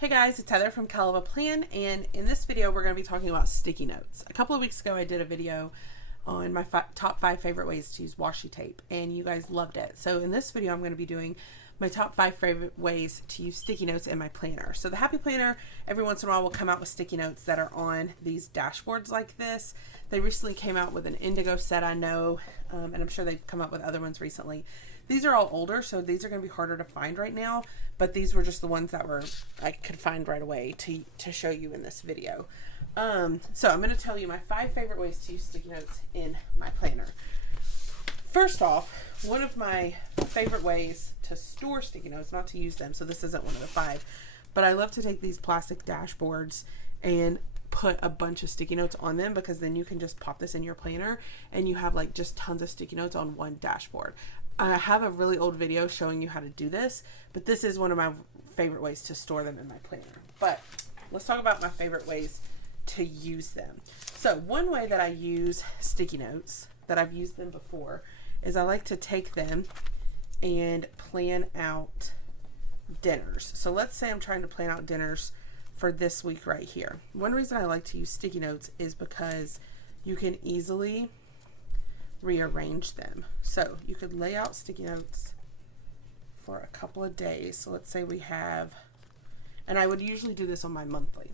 Hey guys, it's Heather from Kell, and in this video we're going to be talking about sticky notes. A couple of weeks ago I did a video on my top 5 favorite ways to use washi tape, and you guys loved it. So in this video I'm going to be doing my top 5 favorite ways to use sticky notes in my planner. So the Happy Planner every once in a while will come out with sticky notes that are on these dashboards like this. They recently came out with an indigo set, I know, and I'm sure they've come up with other ones recently. These are all older, so these are going to be harder to find right now, but these were just the ones that I could find right away to show you in this video. So I'm going to tell you my 5 favorite ways to use sticky notes in my planner. First off, one of my favorite ways to store sticky notes, not to use them, so this isn't one of the 5, but I love to take these plastic dashboards and put a bunch of sticky notes on them, because then you can just pop this in your planner and you have like just tons of sticky notes on one dashboard. I have a really old video showing you how to do this, but this is one of my favorite ways to store them in my planner. But let's talk about my favorite ways to use them. So one way that I use sticky notes, that I've used them before, is I like to take them and plan out dinners. So let's say I'm trying to plan out dinners for this week right here. One reason I like to use sticky notes is because you can easily rearrange them. So you could lay out sticky notes for a couple of days. So let's say we have, and I would usually do this on my monthly.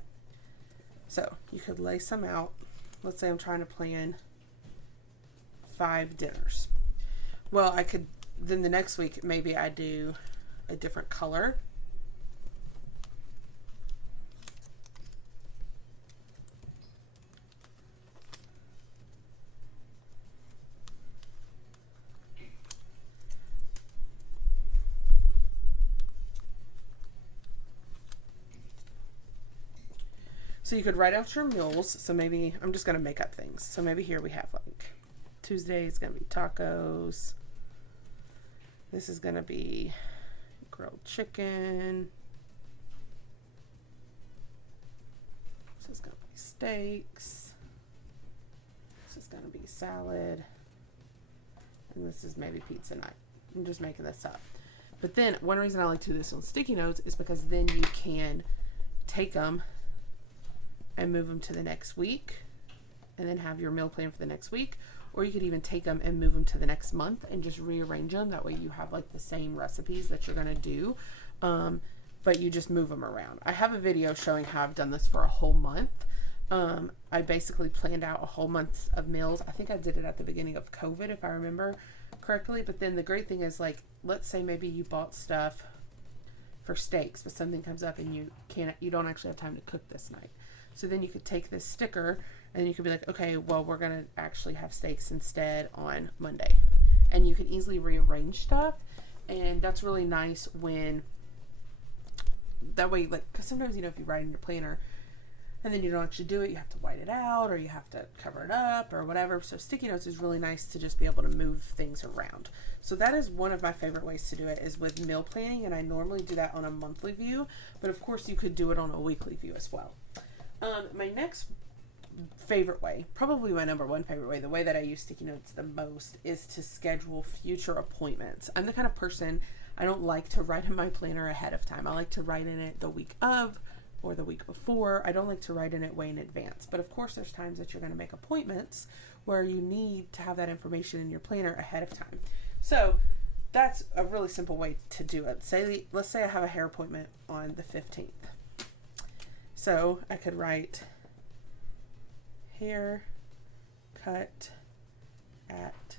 So you could lay some out. Let's say I'm trying to plan 5 dinners. Well, I could, then the next week, maybe I do a different color. So you could write out your meals. So maybe, I'm just going to make up things. So maybe here we have like Tuesday is going to be tacos. This is going to be grilled chicken. This is going to be steaks. This is going to be salad. And this is maybe pizza night. I'm just making this up. But then one reason I like to do this on sticky notes is because then you can take them and move them to the next week and then have your meal plan for the next week. Or you could even take them and move them to the next month and just rearrange them. That way you have like the same recipes that you're going to do, but you just move them around. I have a video showing how I've done this for a whole month. I basically planned out a whole month of meals. I think I did it at the beginning of COVID, if I remember correctly. But then the great thing is, like, let's say maybe you bought stuff for steaks, but something comes up and you don't actually have time to cook this night. So then you could take this sticker and you could be like, okay, well, we're going to actually have steaks instead on Monday. And you can easily rearrange stuff. And that's really nice when, that way, like, because sometimes, you know, if you write in your planner and then you don't actually do it, you have to white it out or you have to cover it up or whatever. So sticky notes is really nice to just be able to move things around. So that is one of my favorite ways to do it, is with meal planning. And I normally do that on a monthly view, but of course you could do it on a weekly view as well. My next favorite way, probably my number 1 favorite way, the way that I use sticky notes the most, is to schedule future appointments. I'm the kind of person, I don't like to write in my planner ahead of time. I like to write in it the week of or the week before. I don't like to write in it way in advance. But of course there's times that you're going to make appointments where you need to have that information in your planner ahead of time. So that's a really simple way to do it. Let's say I have a hair appointment on the 15th. So I could write hair cut at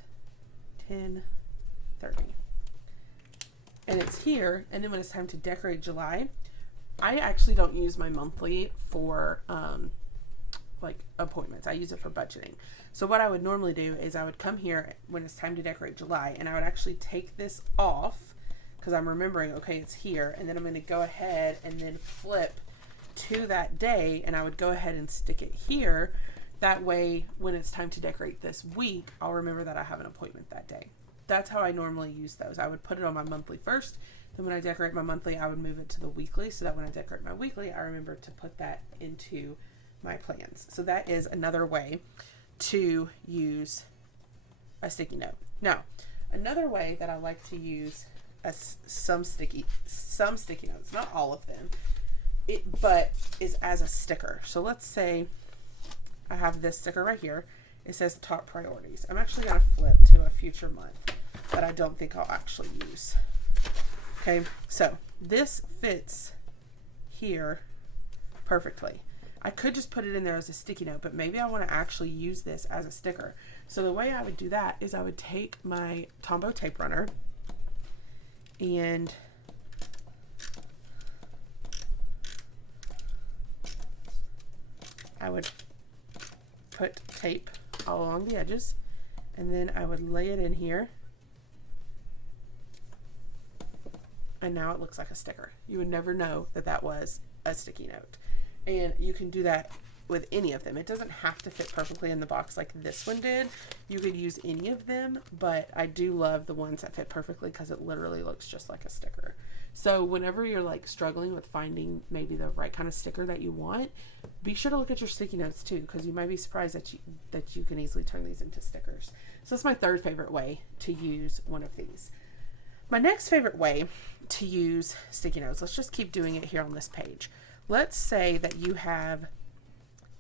10:30. And it's here. And then when it's time to decorate July, I actually don't use my monthly for like appointments. I use it for budgeting. So what I would normally do is I would come here when it's time to decorate July, and I would actually take this off because I'm remembering, okay, it's here. And then I'm going to go ahead and then flip to that day, and I would go ahead and stick it here. That way when it's time to decorate this week, I'll remember that I have an appointment that day. That's how I normally use those. I would put it on my monthly first, then when I decorate my monthly, I would move it to the weekly, so that when I decorate my weekly, I remember to put that into my plans. So that is another way to use a sticky note. Now, another way that I like to use some sticky notes, not all of them, but is as a sticker. So let's say I have this sticker right here. It says top priorities. I'm actually going to flip to a future month that I don't think I'll actually use. Okay, so this fits here perfectly. I could just put it in there as a sticky note, but maybe I want to actually use this as a sticker. So the way I would do that is I would take my Tombow tape runner and I would put tape all along the edges, and then I would lay it in here, and now it looks like a sticker. You would never know that that was a sticky note. And you can do that with any of them. It doesn't have to fit perfectly in the box like this one did. You could use any of them, but I do love the ones that fit perfectly because it literally looks just like a sticker. So whenever you're like struggling with finding maybe the right kind of sticker that you want, be sure to look at your sticky notes too, because you might be surprised that you can easily turn these into stickers. So that's my third favorite way to use one of these. My next favorite way to use sticky notes, let's just keep doing it here on this page. Let's say that you have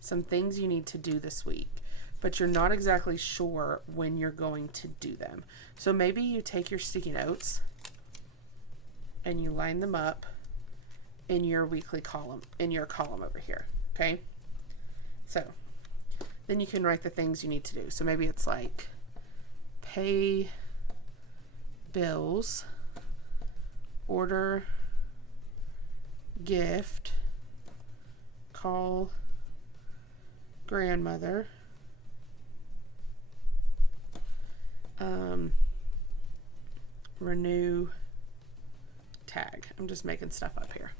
some things you need to do this week, but you're not exactly sure when you're going to do them. So maybe you take your sticky notes and you line them up in your weekly column, in your column over here, okay? So then you can write the things you need to do. So maybe it's like pay bills, order gift, call grandmother, renew tag. I'm just making stuff up here.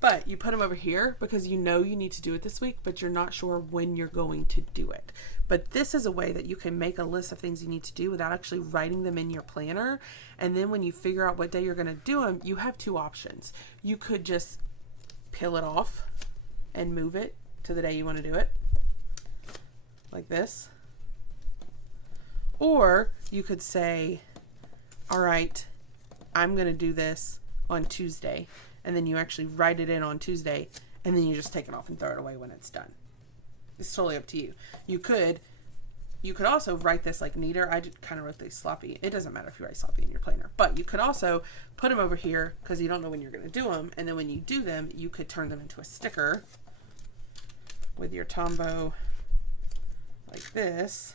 But you put them over here because you know you need to do it this week, but you're not sure when you're going to do it. But this is a way that you can make a list of things you need to do without actually writing them in your planner. And then when you figure out what day you're going to do them, you have two options. You could just peel it off and move it to the day you want to do it, like this. Or you could say, all right, I'm going to do this on Tuesday. And then you actually write it in on Tuesday, and then you just take it off and throw it away when it's done. It's totally up to you. You could also write this like neater. I just kind of wrote these sloppy. It doesn't matter if you write sloppy in your planner, but you could also put them over here because you don't know when you're going to do them. And then when you do them, you could turn them into a sticker with your Tombow like this.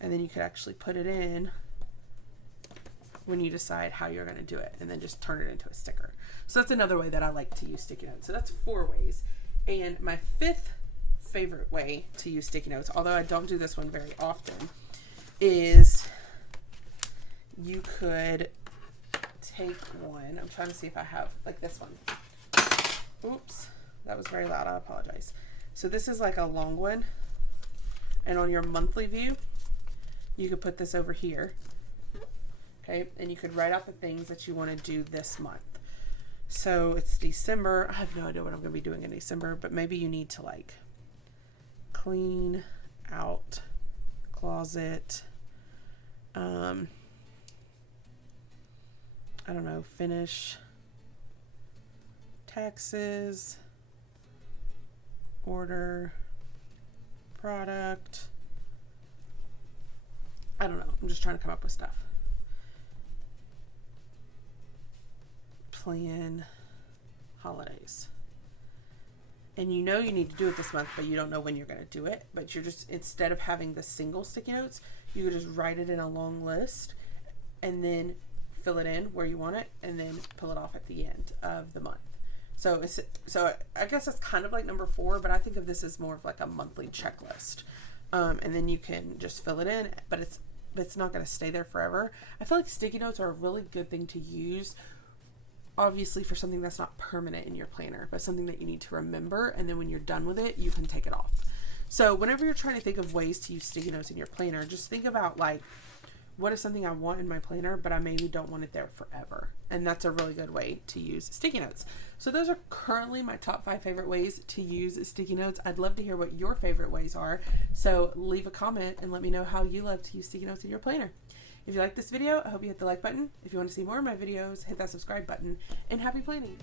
And then you could actually put it in when you decide how you're going to do it, and then just turn it into a sticker. So that's another way that I like to use sticky notes. So that's 4 ways. And my 5th favorite way to use sticky notes, although I don't do this one very often, is you could take one. I'm trying to see if I have like this one. Oops, that was very loud. I apologize. So this is like a long one, and on your monthly view, you could put this over here. Okay, and you could write out the things that you want to do this month. So it's December. I have no idea what I'm going to be doing in December, but maybe you need to like clean out closet. I don't know, finish taxes, order product. I don't know. I'm just trying to come up with stuff. Plan holidays. And you know you need to do it this month, but you don't know when you're going to do it. But you're just, instead of having the single sticky notes, you could just write it in a long list and then fill it in where you want it and then pull it off at the end of the month. So I guess it's kind of like number 4, but I think of this as more of like a monthly checklist. And then you can just fill it in, but it's not going to stay there forever. I feel like sticky notes are a really good thing to use, obviously for something that's not permanent in your planner, but something that you need to remember, and then when you're done with it, you can take it off. So whenever you're trying to think of ways to use sticky notes in your planner, just think about like, what is something I want in my planner, but I maybe don't want it there forever. And that's a really good way to use sticky notes. So those are currently my top 5 favorite ways to use sticky notes. I'd love to hear what your favorite ways are. So leave a comment and let me know how you love to use sticky notes in your planner. If you like this video, I hope you hit the like button. If you want to see more of my videos, hit that subscribe button, and happy planning!